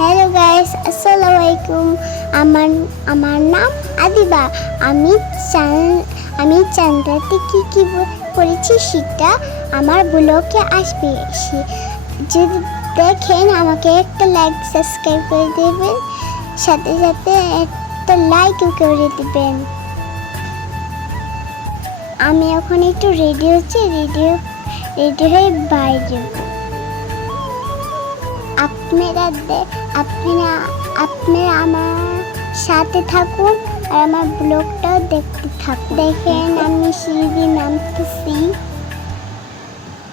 Hello guys, আসসালামু আলাইকুম। আমার নাম আদিবা। আমি চ্যানেলটাতে কি করেছি সেটা আমার ব্লগে আসবে। যদি দেখেন আমাকে একটা লাইক সাবস্ক্রাইব করে দেবেন, সাথে সাথে একটা লাইকও করে দেবেন। আমি এখন একটু রেডি হচ্ছি, রেডি হয়ে বাইরে। আপনারা আমার সাথে থাকুন আর আমার ব্লগটা দেখতে থাকুন। দেখেন আমি সিঁড়ি নামতেছি।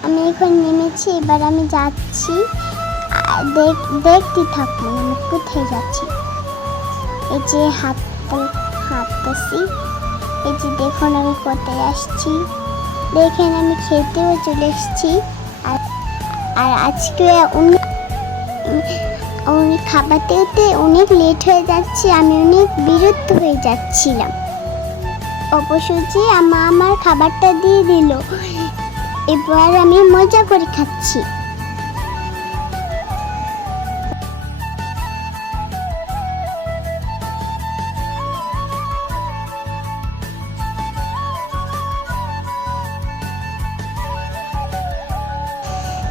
আমি এখন নেমেছি, এবার আমি যাচ্ছি। দেখতে থাকুন আমি কোথায় যাচ্ছি। এই যে হাঁটতেছি, এই যে দেখুন আমি কোথায় আসছি। দেখেন আমি খেতেও চলে এসেছি। আর আজকে খাবার দিতে অনেক লেট হয়ে যাচ্ছে, আমি অনেক বিরক্ত হয়ে যাচ্ছিলাম। অবশেষে আমার খাবারটা দিয়ে দিল। এবার আমি মজা করে খাচ্ছি।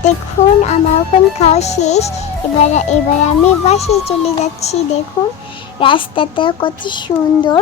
দেখুন আমার ওখানে খাওয়া শেষ। এবার আমি বাসায় চলে যাচ্ছি। দেখুন রাস্তাটা কত সুন্দর।